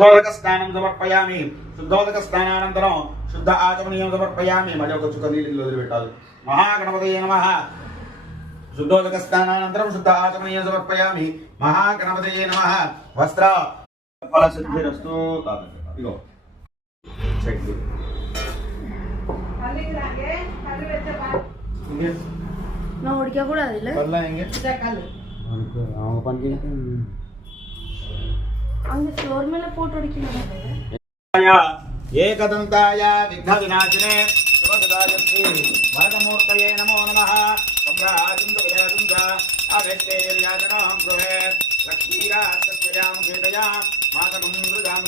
शुद्धोदक स्नानं समर्पयामि शुद्धोदक स्नानानन्तरं शुद्ध आचमनीयं समर्पयामि मళ్ళీ ఒక చుక్క నీళ్ళు వదిలిపెట్టాలి महागणपतये नमः शुद्धोदक स्नानानन्तरं शुद्ध आचमनीयं समर्पयामि महागणपतये नमः वस्त्र फलसिद्धिरस्तु इगो चेक ना उड़किया கூட அதில कर लेंगे அவங்க பண்ணி அங்க ஃப்ளோர் மேல போட்டு உடைக்கணும் एकदन्ताय विघ्नविनाशिने शिवसदायत्री वरदमूर्तये नमो नमः सम्राजुन्दुविराजुन्द अवेष्टेर्याजनां गृहे लक्ष्मीराजस्यां गीतया मातकं मृगां